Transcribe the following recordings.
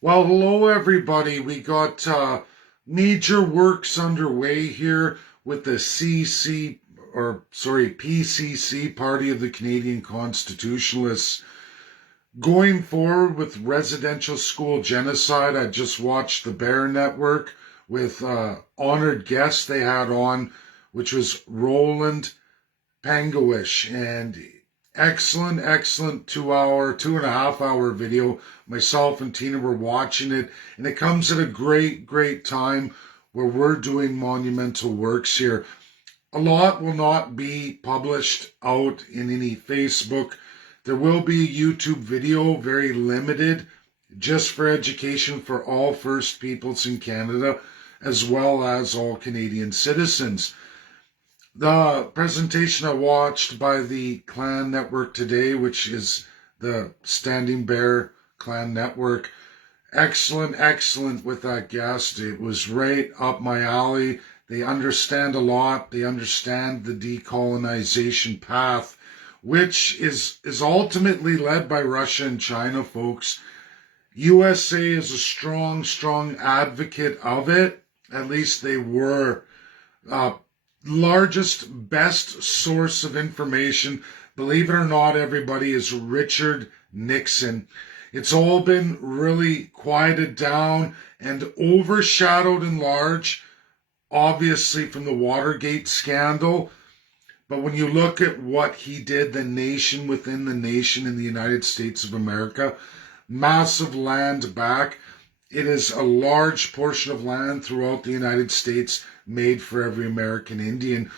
Well, hello everybody. We got major works underway here with the PCC Party of the Canadian Constitutionalists going forward with residential school genocide. I just watched the Bear Network with honored guests they had on, which was Roland Pangowish, and excellent 2.5 hour video. Myself and Tina were watching it, and it comes at a great time where we're doing monumental works here. A lot will not be published out in any Facebook. There will be a YouTube video, very limited, just for education for all First Peoples in Canada, as well as all Canadian citizens. The presentation I watched by the Clan Network today, which is the Standing Bear Clan Network, excellent with that guest. It was right up my alley. They understand a lot. They understand the decolonization path, which is ultimately led by Russia and China, folks. USA is a strong advocate of it. At least they were. Largest, best source of information, believe it or not, everybody, is Richard Nixon. It's all been really quieted down and overshadowed in large, obviously, from the Watergate scandal. But when you look at what he did, the nation within the nation in the United States of America, massive land back. It is a large portion of land throughout the United States made for every American Indian.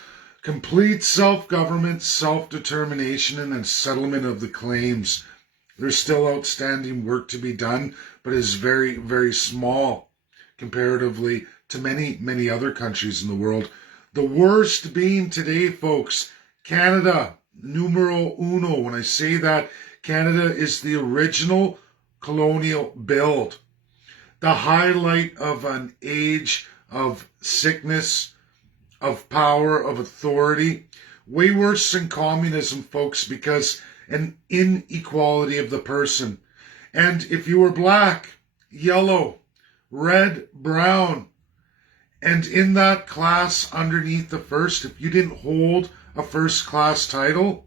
Complete self-government, self-determination, and a settlement of the claims. There's still outstanding work to be done, but it is very small comparatively to many other countries in the world. The worst being today, folks, Canada, numero uno. When I say that, Canada is the original colonial build. The highlight of an age of sickness, of power, of authority. Way worse than communism, folks, because an inequality of the person. And if you were black, yellow, red, brown, and in that class underneath the first, if you didn't hold a first class title,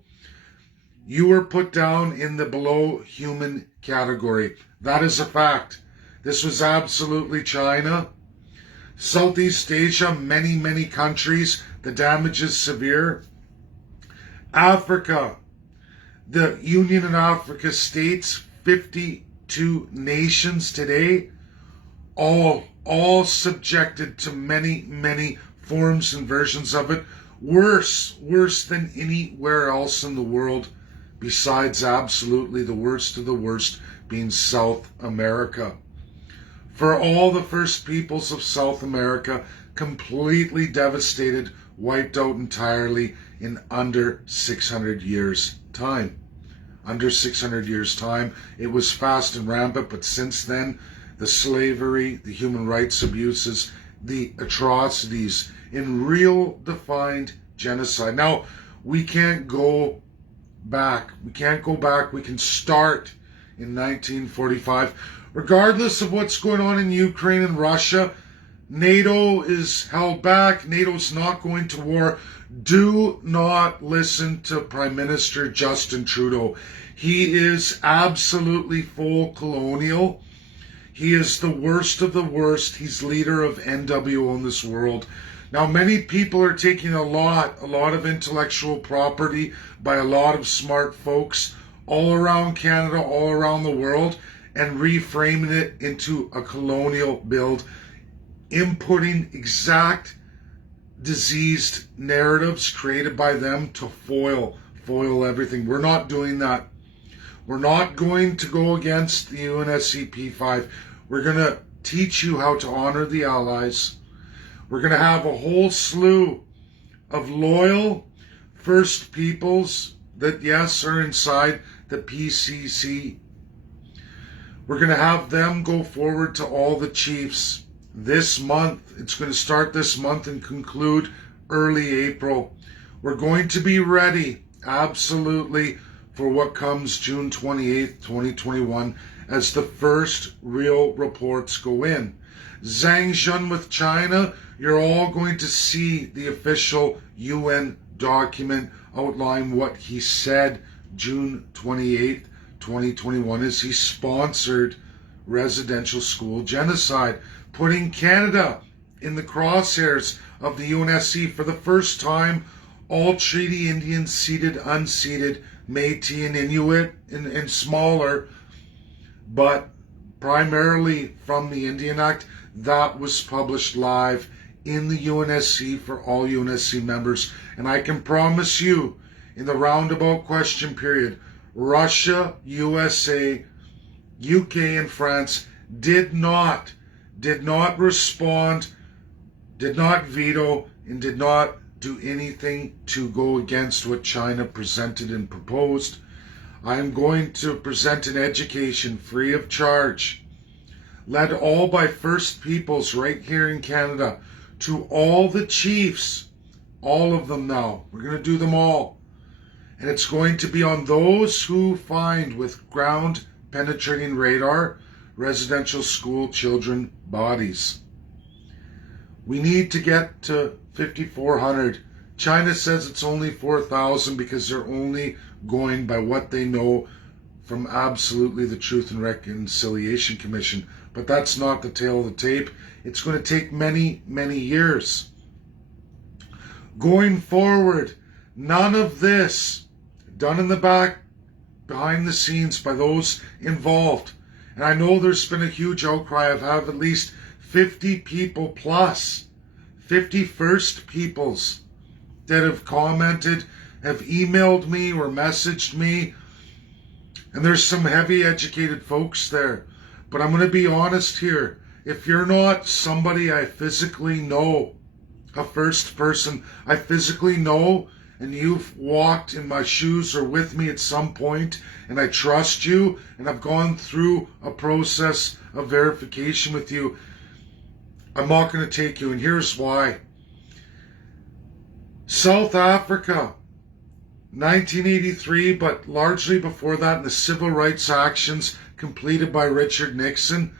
you were put down in the below human category. That is a fact. This was absolutely China. Southeast Asia, many countries. The damage is severe. Africa, the Union of Africa states, 52 nations today, all subjected to many forms and versions of it. Worse than anywhere else in the world, besides absolutely the worst of the worst being South America. For all the First Peoples of South America, completely devastated, wiped out entirely in under 600 years' time. Under 600 years' time. It was fast and rampant, but since then, the slavery, the human rights abuses, the atrocities in real defined genocide. Now, we can't go back. We can start in 1945. Regardless of what's going on in Ukraine and Russia, NATO is held back. NATO's not going to war. Do not listen to Prime Minister Justin Trudeau. He is absolutely full colonial. He is the worst of the worst. He's leader of NWO in this world. Now, many people are taking a lot of intellectual property by a lot of smart folks all around Canada, all around the world, and reframing it into a colonial build, inputting exact diseased narratives created by them to foil everything. We're not doing that. We're not going to go against the UNSC P5. We're going to teach you how to honor the Allies. We're going to have a whole slew of loyal First Peoples that, yes, are inside the PCC. We're going to have them go forward to all the chiefs this month. It's going to start this month and conclude early April. We're going to be ready, absolutely, for what comes June 28th, 2021, as the first real reports go in. Zhang Zhun with China, you're all going to see the official UN document outline what he said June 28th, 2021, as he sponsored residential school genocide, putting Canada in the crosshairs of the UNSC for the first time. All treaty Indians, ceded, unceded, Métis and Inuit, and smaller, but primarily from the Indian Act, that was published live in the UNSC for all UNSC members. And I can promise you, in the roundabout question period, Russia, USA, UK, and France did not respond, did not veto, and did not do anything to go against what China presented and proposed. I am going to present an education free of charge, led all by First Peoples right here in Canada, to all the chiefs, all of them now. We're going to do them all. And it's going to be on those who find with ground penetrating radar residential school children bodies. We need to get to 5,400. China says it's only 4,000 because they're only going by what they know from absolutely the Truth and Reconciliation Commission. But that's not the tail of the tape. It's going to take many, many years. Going forward, none of this done in the back, behind the scenes by those involved. And I know there's been a huge outcry. I've had at least 50 people plus, 50 First Peoples that have commented, have emailed me or messaged me. And there's some heavy educated folks there. But I'm going to be honest here. If you're not somebody I physically know, a first person I physically know, and you've walked in my shoes or with me at some point, and I trust you, and I've gone through a process of verification with you, I'm not going to take you, and here's why. South Africa, 1983, but largely before that, in the civil rights actions completed by Richard Nixon,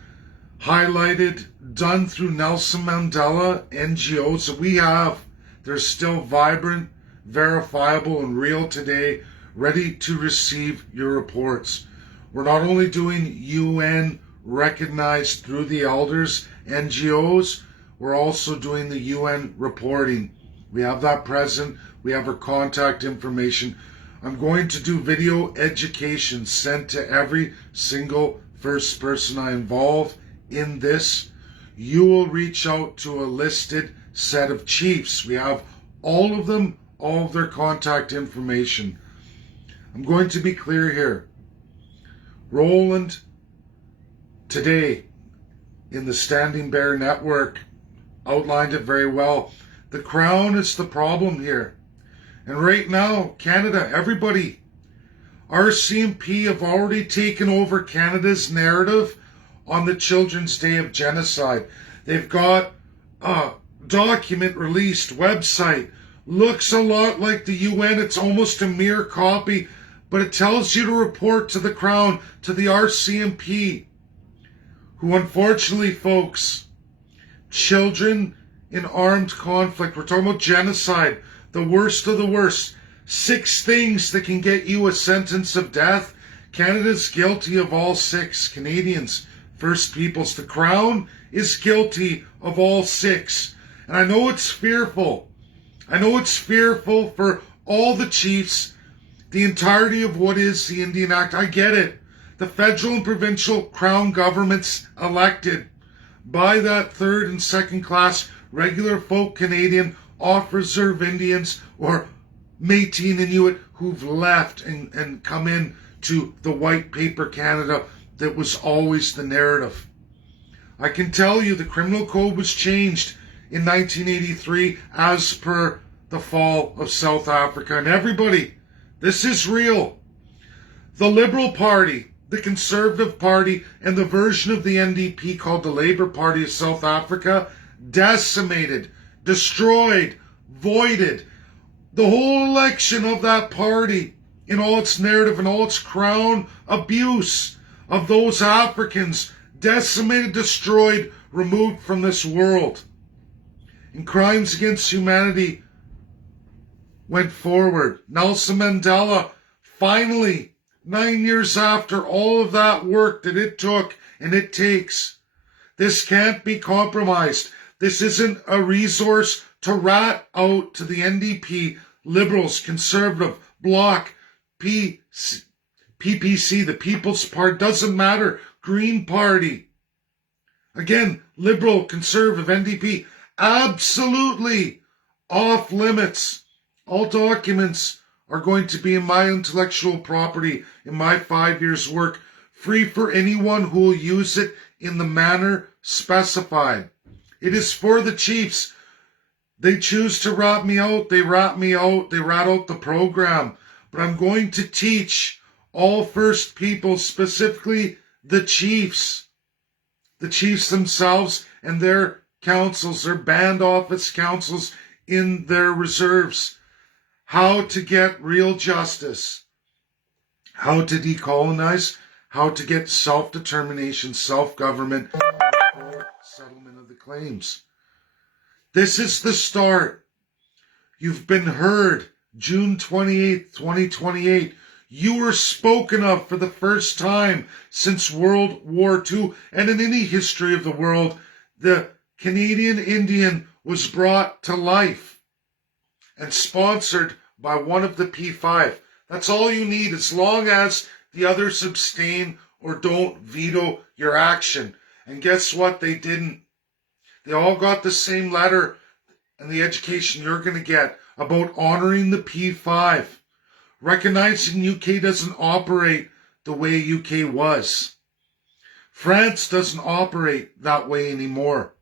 highlighted, done through Nelson Mandela, NGOs that we have. They're still vibrant, verifiable, and real today, ready to receive your reports. We're not only doing UN recognized through the elders, NGOs, we're also doing the UN reporting. We have that present. We have our contact information. I'm going to do video education sent to every single first person I involve in this. You will reach out to a listed set of chiefs. We have all of them, all of their contact information. I'm going to be clear here. Roland, today, in the Standing Bear Network, outlined it very well. The Crown is the problem here. And right now, Canada, everybody, RCMP have already taken over Canada's narrative on the Children's Day of Genocide. They've got a document released, website, looks a lot like the UN. It's almost a mere copy, but it tells you to report to the Crown, to the RCMP, who unfortunately, folks, children in armed conflict, we're talking about genocide, the worst of the worst. 6 things that can get you a sentence of death. Canada's guilty of all 6. Canadians, First Peoples, the Crown is guilty of all 6. And I know it's fearful. I know it's fearful for all the chiefs, the entirety of what is the Indian Act. I get it. The federal and provincial Crown governments elected by that third and second class regular folk Canadian off-reserve Indians or Métis and Inuit who've left and come in to the white paper Canada that was always the narrative. I can tell you the criminal code was changed in 1983 as per the fall of South Africa. And everybody, this is real. The Liberal Party, the Conservative Party, and the version of the NDP called the Labour Party of South Africa decimated, destroyed, voided the whole election of that party in all its narrative and all its Crown abuse of those Africans decimated, destroyed, removed from this world. And crimes against humanity went forward. Nelson Mandela, finally, 9 years after all of that work that it took and it takes, this can't be compromised. This isn't a resource to rat out to the NDP, Liberals, Conservative, Bloc, PPC, the People's Party, doesn't matter, Green Party. Again, Liberal, Conservative, NDP, absolutely off limits. All documents are going to be in my intellectual property, in my 5 years' work, free for anyone who will use it in the manner specified. It is for the chiefs. They choose to rat me out, they rat me out, they rat out the program. But I'm going to teach all First Peoples, specifically the chiefs themselves and their councils, their band office councils in their reserves, how to get real justice, how to decolonize, how to get self-determination, self-government, and settlement of the claims. This is the start. You've been heard. June 28th, 2028. You were spoken of for the first time since World War II, and in any history of the world, the Canadian Indian was brought to life and sponsored by one of the P5. That's all you need, as long as the others abstain or don't veto your action. And guess what? They didn't. They all got the same letter and the education you're going to get about honoring the P5, recognizing UK doesn't operate the way UK was. France doesn't operate that way anymore.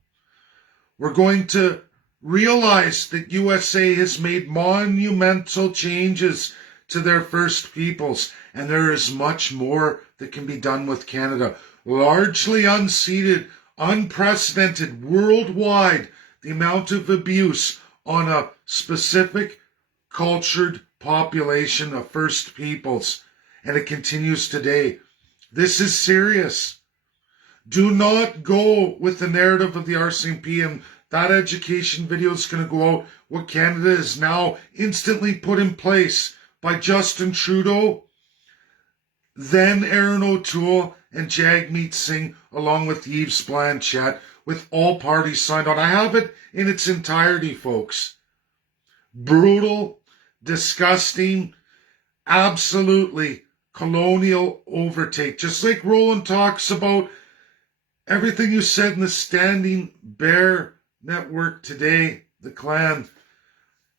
We're going to realize that USA has made monumental changes to their First Peoples, and there is much more that can be done with Canada. Largely unceded, unprecedented, worldwide, the amount of abuse on a specific cultured population of First Peoples, and it continues today. This is serious. Do not go with the narrative of the RCMP, and that education video is going to go out. What Canada is now instantly put in place by Justin Trudeau, then Aaron O'Toole, and Jagmeet Singh, along with Yves Blanchette, with all parties signed on. I have it in its entirety, folks. Brutal, disgusting, absolutely colonial overtake. Just like Roland talks about everything you said in the Standing Bear Network today, the clan.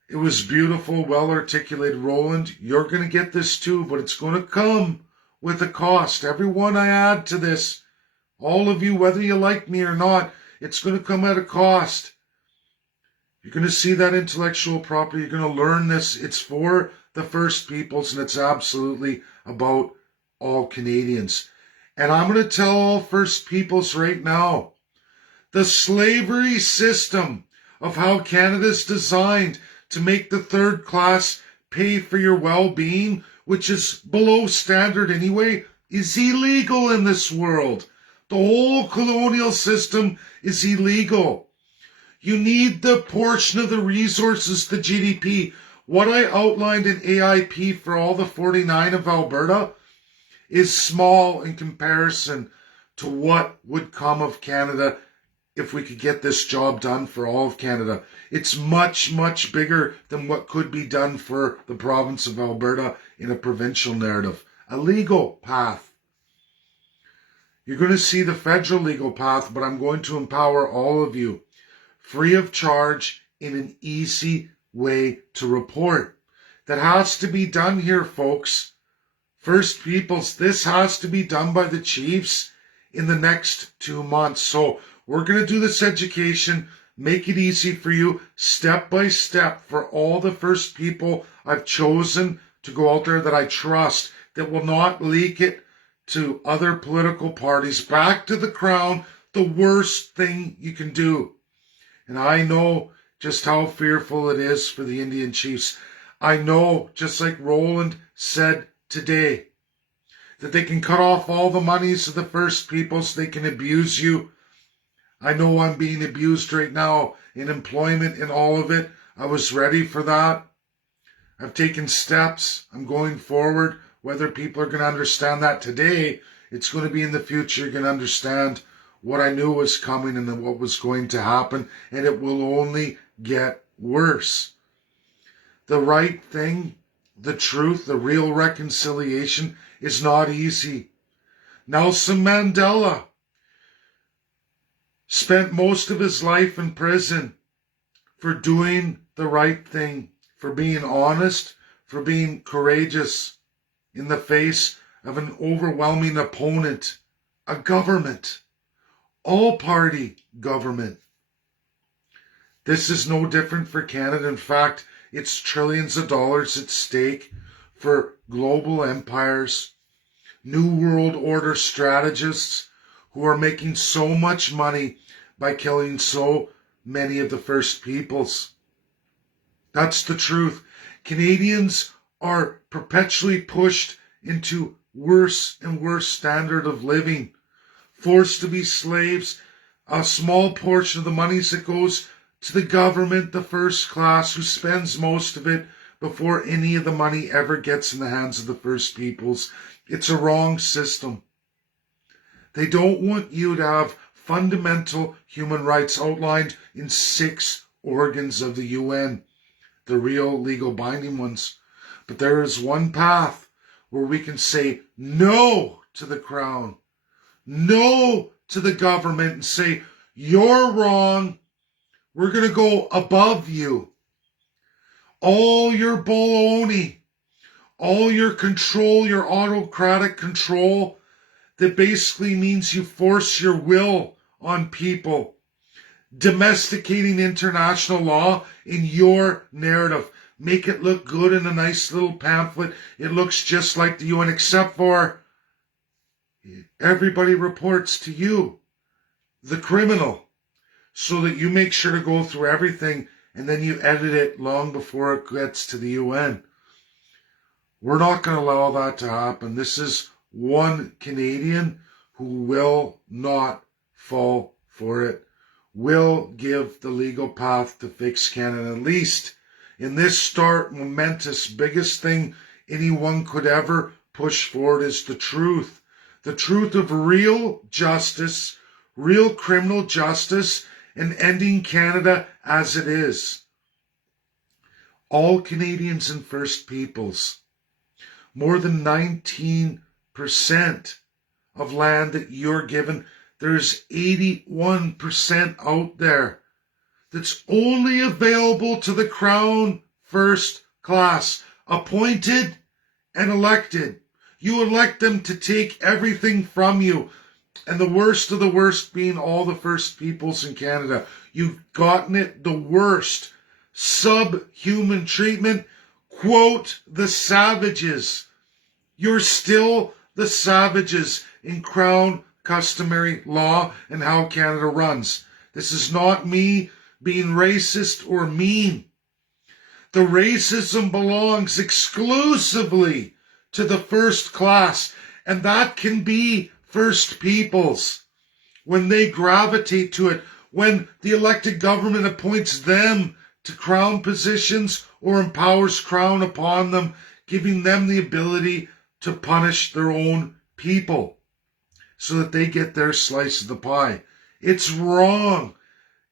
It was beautiful, well articulated. Roland, you're going to get this too, but it's going to come with a cost. Everyone I add to this, all of you, whether you like me or not, it's going to come at a cost. You're going to see that intellectual property. You're going to learn this. It's for the First Peoples, and it's absolutely about all Canadians. And I'm going to tell all First Peoples right now, the slavery system of how Canada's designed to make the third class pay for your well-being, which is below standard anyway, is illegal in this world. The whole colonial system is illegal. You need the portion of the resources, the GDP. What I outlined in AIP for all the 49 of Alberta is small in comparison to what would come of Canada if we could get this job done for all of Canada. It's much, much bigger than what could be done for the province of Alberta in a provincial narrative. A legal path. You're going to see the federal legal path, but I'm going to empower all of you, free of charge, in an easy way to report. That has to be done here, folks. First Peoples, this has to be done by the chiefs in the next 2 months. So we're going to do this education, make it easy for you, step by step, for all the First People I've chosen to go out there that I trust, that will not leak it to other political parties, back to the Crown, the worst thing you can do. And I know just how fearful it is for the Indian chiefs. I know, just like Roland said today, that they can cut off all the monies of the First Peoples, so they can abuse you. I know I'm being abused right now in employment and all of it. I was ready for that. I've taken steps. I'm going forward. Whether people are going to understand that today, it's going to be in the future. You're going to understand what I knew was coming and what was going to happen, and it will only get worse. The right thing, the truth, the real reconciliation is not easy. Nelson Mandela spent most of his life in prison for doing the right thing, for being honest, for being courageous in the face of an overwhelming opponent, a government, all-party government. This is no different for Canada. In fact, it's trillions of dollars at stake for global empires, New World Order strategists who are making so much money by killing so many of the First Peoples. That's the truth. Canadians are perpetually pushed into worse and worse standard of living, forced to be slaves. A small portion of the monies that goes to the government, the first class, who spends most of it before any of the money ever gets in the hands of the First Peoples. It's a wrong system. They don't want you to have fundamental human rights outlined in 6 organs of the UN, the real legal binding ones. But there is one path where we can say no to the Crown, no to the government, and say, you're wrong. We're going to go above you. All your baloney, all your control, your autocratic control, that basically means you force your will on people, domesticating international law in your narrative. Make it look good in a nice little pamphlet. It looks just like the UN, except for everybody reports to you, the criminal, so that you make sure to go through everything and then you edit it long before it gets to the UN. We're not going to allow that to happen. This is one Canadian who will not fall for it, will give the legal path to fix Canada. At least in this start, momentous, biggest thing anyone could ever push forward is the truth. The truth of real justice, real criminal justice, and ending Canada as it is. All Canadians and First Peoples, more than 19% of land that you're given, there's 81% out there that's only available to the Crown first class, appointed and elected. You elect them to take everything from you. And the worst of the worst being all the First Peoples in Canada. You've gotten it the worst. Subhuman treatment. Quote, the savages. You're still the savages in Crown customary law and how Canada runs. This is not me being racist or mean. The racism belongs exclusively to the first class, and that can be First Peoples. When they gravitate to it, when the elected government appoints them to Crown positions or empowers Crown upon them, giving them the ability to punish their own people so that they get their slice of the pie. It's wrong.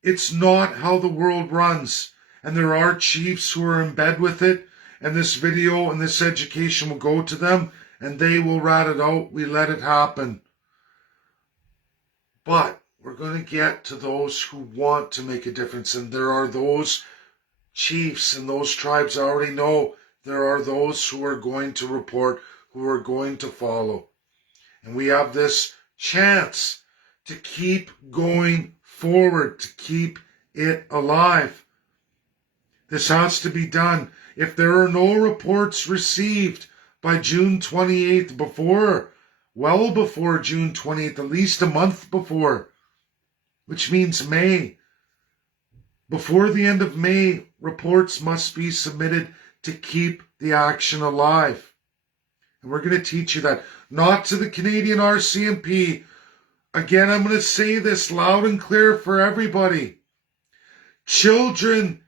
It's not how the world runs. And there are chiefs who are in bed with it, and this video and this education will go to them, and they will rat it out. We let it happen. But we're going to get to those who want to make a difference, and there are those chiefs and those tribes. I already know there are those who are going to report, who are going to follow. And we have this chance to keep going forward, to keep it alive. This has to be done. If there are no reports received by June 28th, well before June 28th, at least a month before, which means May, before the end of May, reports must be submitted to keep the action alive. And we're going to teach you that. Not to the Canadian RCMP. Again, I'm going to say this loud and clear for everybody. Children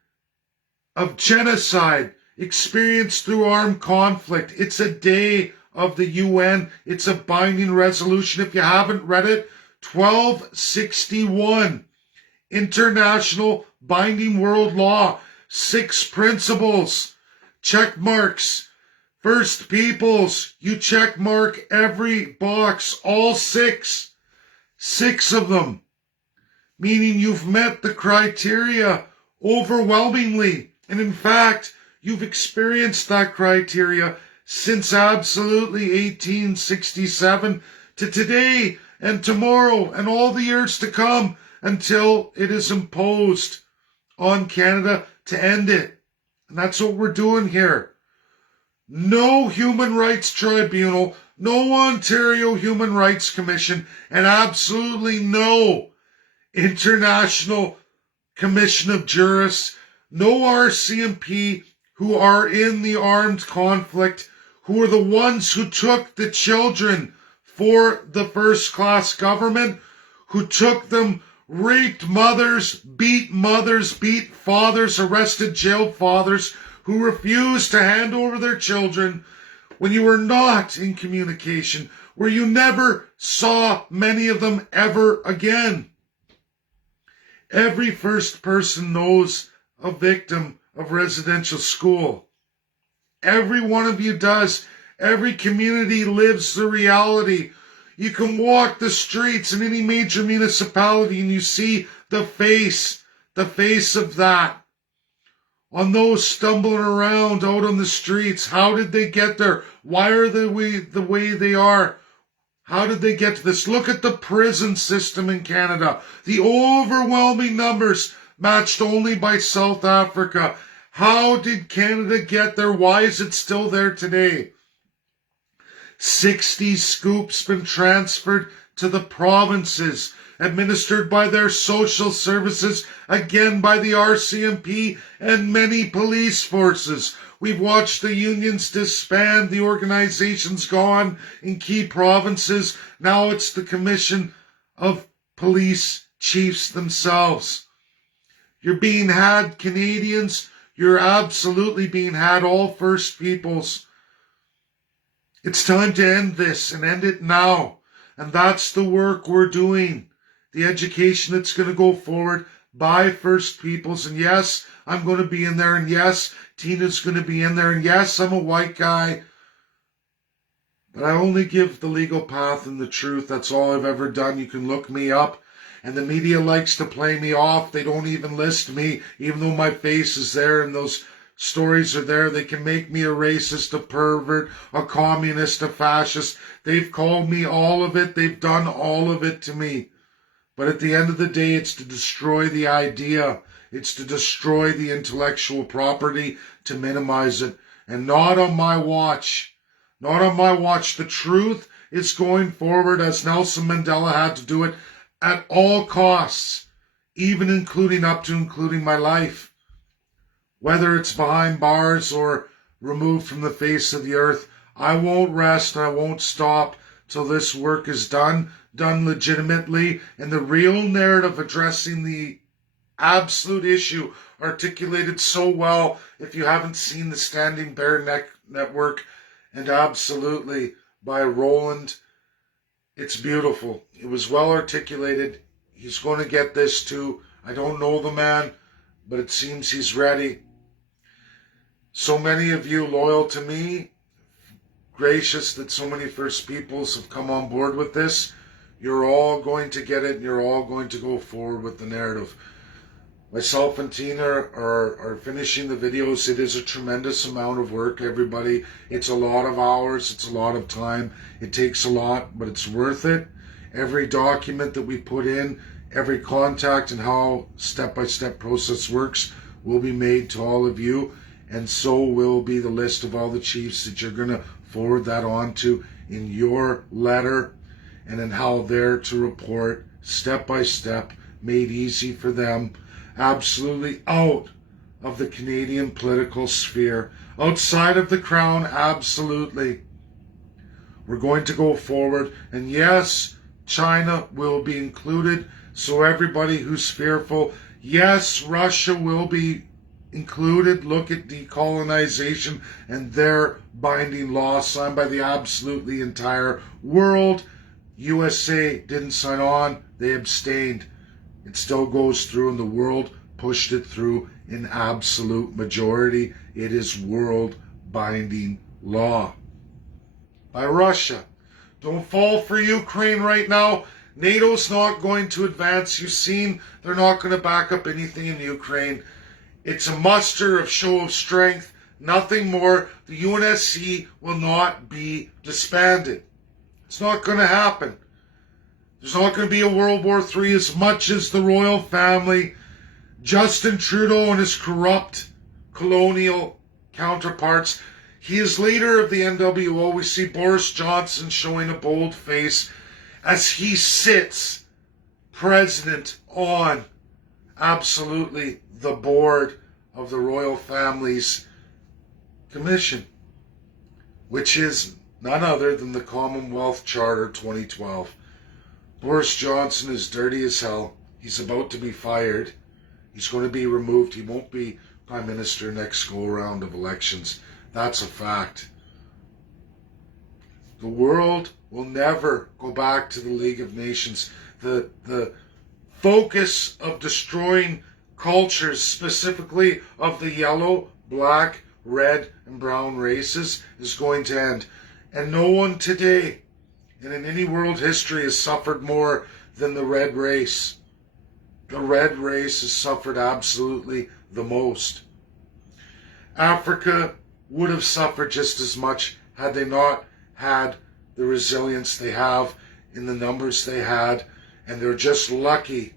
of genocide experienced through armed conflict. It's a day of the UN. It's a binding resolution. If you haven't read it, 1261. International binding world law. 6 principles. Check marks. First Peoples, you check mark every box, all 6. 6 of them. Meaning you've met the criteria overwhelmingly. And in fact, you've experienced that criteria since absolutely 1867 to today and tomorrow and all the years to come until it is imposed on Canada to end it. And that's what we're doing here. No Human Rights Tribunal, no Ontario Human Rights Commission, and absolutely no International Commission of Jurists, no RCMP who are in the armed conflict, who are the ones who took the children for the first-class government, who took them, raped mothers, beat fathers, arrested, jailed fathers, who refused to hand over their children when you were not in communication, where you never saw many of them ever again. Every first person knows a victim of residential school. Every one of you does. Every community lives the reality. You can walk the streets in any major municipality and you see the face of that. On those stumbling around out on the streets, how did they get there? Why are they the way they are? How did they get to this? Look at the prison system in Canada. The overwhelming numbers matched only by South Africa. How did Canada get there? Why is it still there today? 60 scoops been transferred to the provinces, administered by their social services, again by the RCMP and many police forces. We've watched the unions disband, the organizations gone in key provinces. Now it's the Commission of Police Chiefs themselves. You're being had, Canadians. You're absolutely being had, all First Peoples. It's time to end this and end it now. And that's the work we're doing. The education that's going to go forward by First Peoples. And yes, I'm going to be in there. And yes, Tina's going to be in there. And yes, I'm a white guy. But I only give the legal path and the truth. That's all I've ever done. You can look me up. And the media likes to play me off. They don't even list me, even though my face is there and those stories are there. They can make me a racist, a pervert, a communist, a fascist. They've called me all of it. They've done all of it to me. But at the end of the day, it's to destroy the idea. It's to destroy the intellectual property, to minimize it. And not on my watch. Not on my watch. The truth is going forward, as Nelson Mandela had to do it, at all costs, even including my life. Whether it's behind bars or removed from the face of the earth, I won't rest and I won't stop till this work is done legitimately, and the real narrative addressing the absolute issue articulated so well. If you haven't seen the Standing Bear Network, and absolutely by Roland, it's beautiful. It was well articulated. He's going to get this too. I don't know the man, but it seems he's ready. So many of you loyal to me, gracious that so many First Peoples have come on board with this. You're all going to get it, and you're all going to go forward with the narrative. Myself and Tina are finishing the videos. It is a tremendous amount of work, everybody. It's a lot of hours. It's a lot of time. It takes a lot, but it's worth it. Every document that we put in, every contact, and how step-by-step process works will be made to all of you. And so will be the list of all the chiefs that you're going to forward that on to in your letter, and in how they're to report step-by-step, made easy for them, absolutely out of the Canadian political sphere, outside of the Crown, absolutely. We're going to go forward. And yes, China will be included. So everybody who's fearful, yes, Russia will be included. Look at decolonization and their binding law signed by the absolutely entire world. USA didn't sign on. They abstained. It still goes through, and the world pushed it through in absolute majority. It is world binding law by Russia. Don't fall for Ukraine right now. NATO's not going to advance. You've seen they're not going to back up anything in Ukraine. It's a muster of show of strength, nothing more. The UNSC will not be disbanded. It's not going to happen. There's not going to be a World War III as much as the royal family, Justin Trudeau and his corrupt colonial counterparts. He is leader of the NWO. We see Boris Johnson showing a bold face as he sits president on absolutely the board of the royal family's commission, which is none other than the Commonwealth Charter 2012. Boris Johnson is dirty as hell. He's about to be fired. He's going to be removed. He won't be Prime Minister next go-round of elections. That's a fact. The world will never go back to the League of Nations. The focus of destroying cultures, specifically of the yellow, black, red, and brown races, is going to end. And no one today, and in any world history, has suffered more than the red race. The red race has suffered absolutely the most. Africa would have suffered just as much had they not had the resilience they have in the numbers they had, and they're just lucky.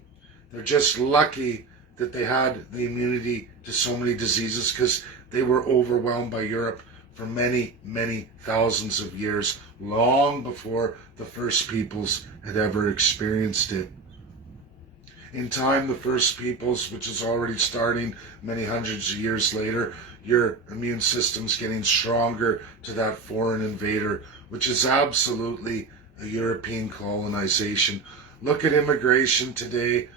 They're just lucky that they had the immunity to so many diseases, because they were overwhelmed by Europe for many, many thousands of years, long before the first peoples had ever experienced it. In time, the first peoples, which is already starting many hundreds of years later, your immune system's getting stronger to that foreign invader, which is absolutely a European colonization. Look at immigration today.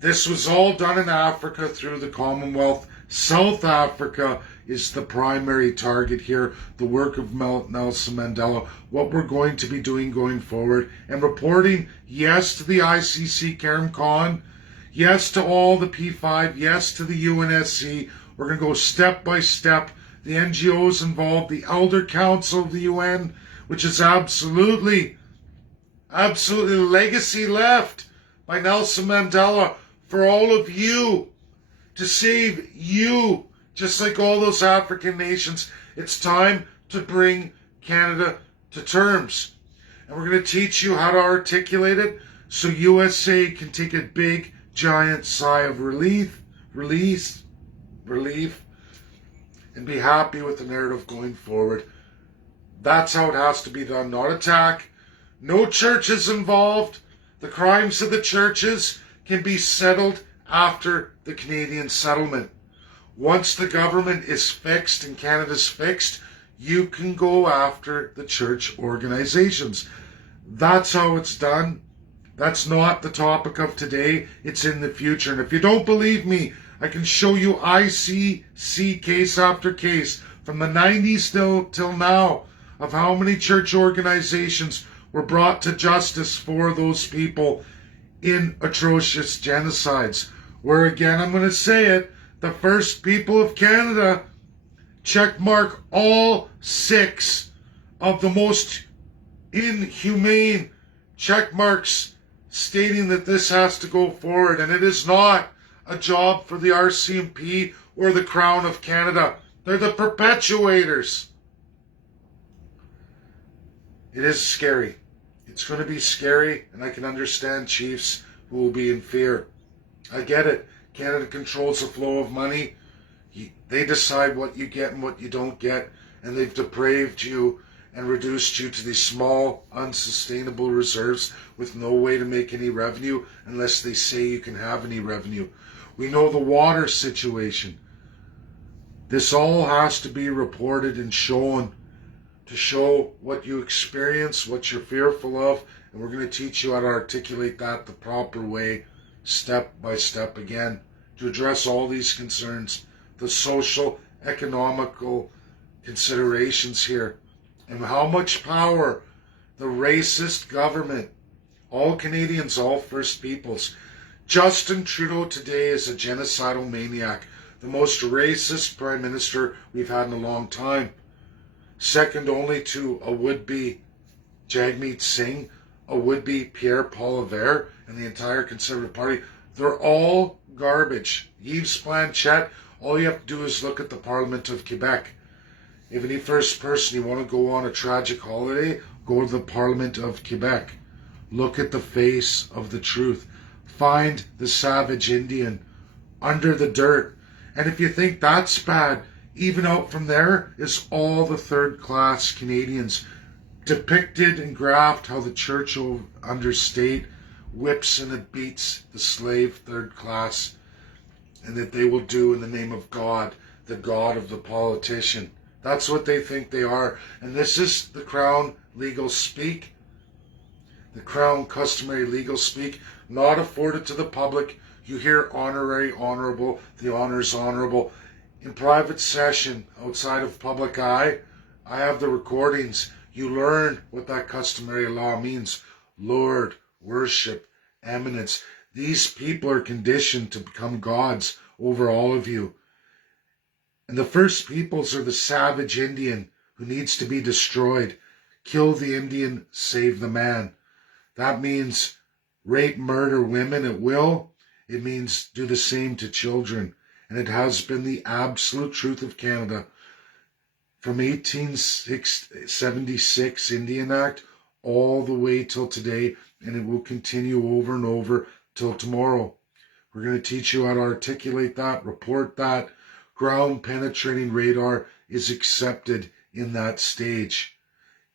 This was all done in Africa through the Commonwealth. South Africa is the primary target here. The work of Nelson Mandela, what we're going to be doing going forward, and reporting, yes, to the ICC CARICOM, yes to all the P5, yes to the UNSC. We're going to go step by step. The NGOs involved, the Elder Council of the UN, which is absolutely legacy left by Nelson Mandela for all of you, to save you, just like all those African nations. It's time to bring Canada to terms. And we're going to teach you how to articulate it so USA can take a big, giant sigh of relief, and be happy with the narrative going forward. That's how it has to be done, not attack. No churches involved. The crimes of the churches can be settled after the Canadian settlement. Once the government is fixed and Canada's fixed, you can go after the church organizations. That's how it's done. That's not the topic of today. It's in the future. And if you don't believe me, I can show you ICC case after case from the 90s till now of how many church organizations were brought to justice for those people in atrocious genocides. Where, again, I'm going to say it, the first people of Canada checkmark all 6 of the most inhumane checkmarks stating that this has to go forward. And it is not a job for the RCMP or the Crown of Canada. They're the perpetuators. It is scary. It's going to be scary, and I can understand chiefs who will be in fear. I get it. Canada controls the flow of money. They decide what you get and what you don't get, and they've depraved you and reduced you to these small, unsustainable reserves with no way to make any revenue unless they say you can have any revenue. We know the water situation. This all has to be reported and shown to show what you experience, what you're fearful of, and we're going to teach you how to articulate that the proper way, step by step again, to address all these concerns, the social, economical considerations here, and how much power the racist government, all Canadians, all First Peoples. Justin Trudeau today is a genocidal maniac, the most racist prime minister we've had in a long time, second only to a would-be Jagmeet Singh, a would-be Pierre Poilievre, and the entire Conservative Party. They're all garbage. Yves Blanchette, all you have to do is look at the Parliament of Quebec. If any first person you want to go on a tragic holiday, go to the Parliament of Quebec. Look at the face of the truth. Find the savage Indian under the dirt. And if you think that's bad, even out from there is all the third-class Canadians depicted and graphed how the church understate whips and it beats the slave third class, and that they will do in the name of God, the God of the politician. That's what they think they are. And this is the Crown legal speak, the Crown customary legal speak, not afforded to the public. You hear honorary, honorable, the honor's honorable. In private session, outside of public eye, I have the recordings. You learn what that customary law means. Lord, worship, eminence. These people are conditioned to become gods over all of you. And the First Peoples are the savage Indian who needs to be destroyed. Kill the Indian, save the man. That means rape, murder women at will. It means do the same to children. And it has been the absolute truth of Canada from 1876 Indian Act all the way till today, and it will continue over and over till tomorrow. We're going to teach you how to articulate that, report that. Ground penetrating radar is accepted in that stage.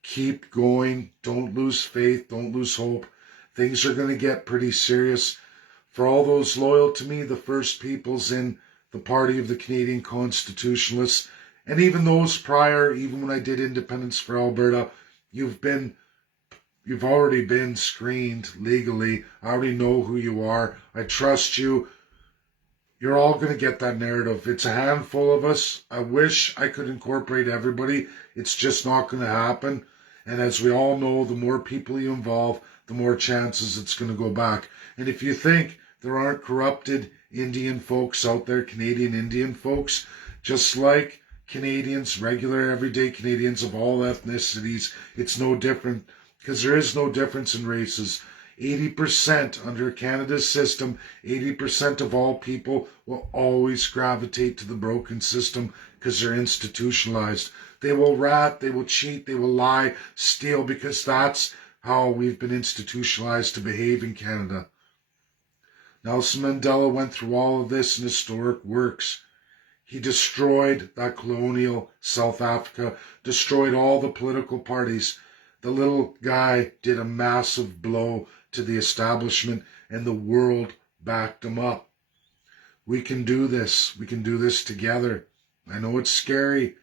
Keep going. Don't lose faith. Don't lose hope. Things are going to get pretty serious. For all those loyal to me, the First Peoples in the Party of the Canadian Constitutionalists, and even those prior, even when I did Independence for Alberta, you've already been screened legally. I already know who you are. I trust you. You're all going to get that narrative. It's a handful of us. I wish I could incorporate everybody. It's just not going to happen. And as we all know, the more people you involve, the more chances it's going to go back. And if you think there aren't corrupted Indian folks out there, Canadian Indian folks, just like Canadians, regular everyday Canadians of all ethnicities, it's no different, because there is no difference in races. 80% under Canada's system, 80% of all people will always gravitate to the broken system because they're institutionalized. They will rat, they will cheat, they will lie, steal, because that's how we've been institutionalized to behave in Canada. Nelson Mandela went through all of this in historic works. He destroyed that colonial South Africa, destroyed all the political parties. The little guy did a massive blow to the establishment, and the world backed him up. We can do this. We can do this together. I know it's scary.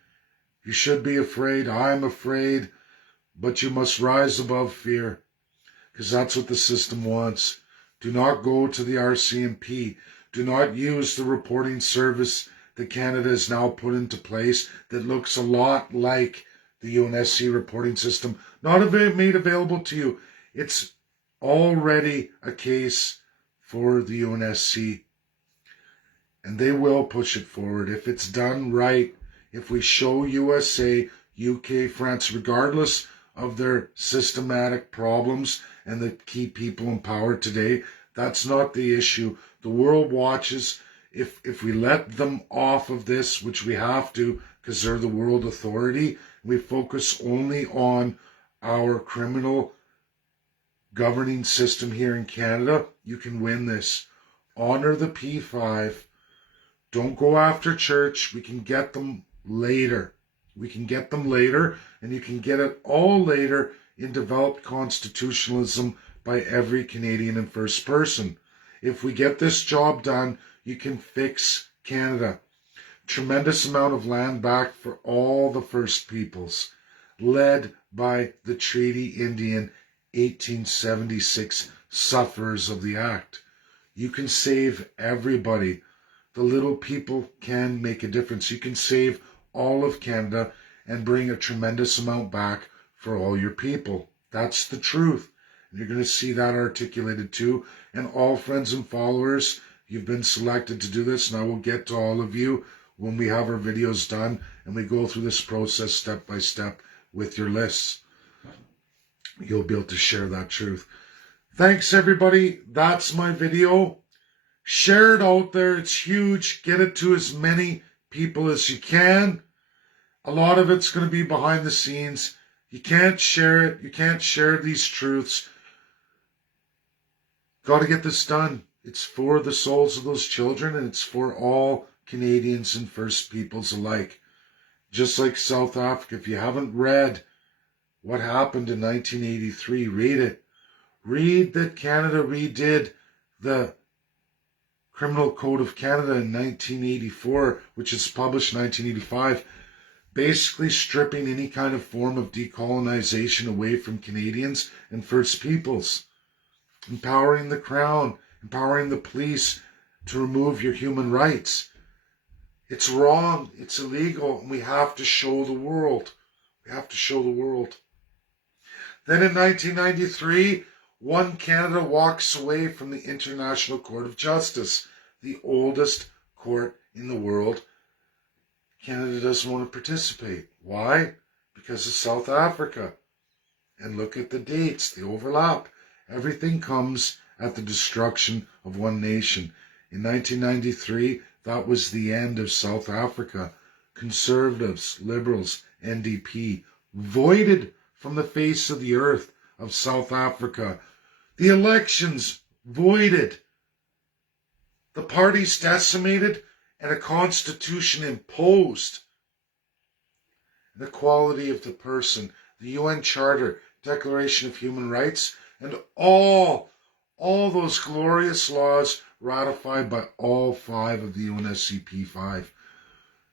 You should be afraid. I'm afraid. But you must rise above fear, because that's what the system wants. Do not go to the RCMP. Do not use the reporting service that Canada has now put into place that looks a lot like the UNSC reporting system. Not made available to you. It's already a case for the UNSC. And they will push it forward if it's done right. If we show USA, UK, France, regardless of their systematic problems and the key people in power today, that's not the issue. The world watches. If we let them off of this, which we have to because they're the world authority, we focus only on our criminal governing system here in Canada, you can win this. Honor the P5. Don't go after church. We can get them later. We can get them later, and you can get it all later in developed constitutionalism by every Canadian and first person. If we get this job done, you can fix Canada. Tremendous amount of land back for all the First Peoples. led by the Treaty Indian 1876 sufferers of the act. You can save everybody. The little people can make a difference. You can save all of Canada and bring a tremendous amount back for all your people. That's the truth. And you're going to see that articulated too. And all friends and followers, you've been selected to do this, and I will get to all of you when we have our videos done and we go through this process step by step with your lists. You'll be able to share that truth. Thanks, everybody. That's my video. Share it out there. It's huge. Get it to as many people as you can. A lot of it's going to be behind the scenes. You can't share it. You can't share these truths. Got to get this done. It's for the souls of those children, and it's for all Canadians and First Peoples alike. Just like South Africa, if you haven't read what happened in 1983, read it. Read that Canada redid the Criminal Code of Canada in 1984, which is published in 1985, basically stripping any kind of form of decolonization away from Canadians and First Peoples, empowering the Crown, empowering the police to remove your human rights. It's wrong, it's illegal, and we have to show the world. We have to show the world. Then in 1993, One Canada walks away from the International Court of Justice, the oldest court in the world. Canada doesn't want to participate. Why? Because of South Africa. And look at the dates, they overlap. Everything comes at the destruction of one nation. In 1993, that was the end of South Africa. Conservatives, Liberals, NDP voided from the face of the earth of South Africa. The elections voided. The parties decimated and a constitution imposed. The equality of the person, the UN Charter, Declaration of Human Rights, and all those glorious laws ratified by all 5 of the UNSC P5.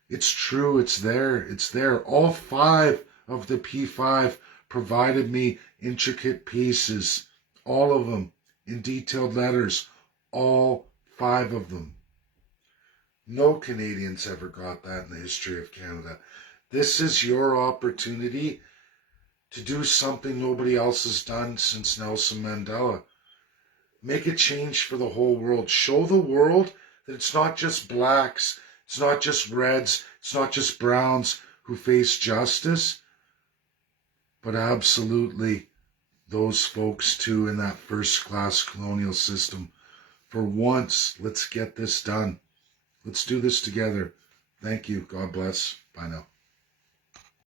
It's true, it's there. All 5 of the P5 provided me intricate pieces, all of them in detailed letters, all 5 of them. No Canadians ever got that in the history of Canada. This is your opportunity to do something nobody else has done since Nelson Mandela. Make a change for the whole world. Show the world that it's not just blacks, it's not just reds, it's not just browns who face justice, but absolutely those folks too in that first-class colonial system. For once, let's get this done. Let's do this together. Thank you. God bless. Bye now.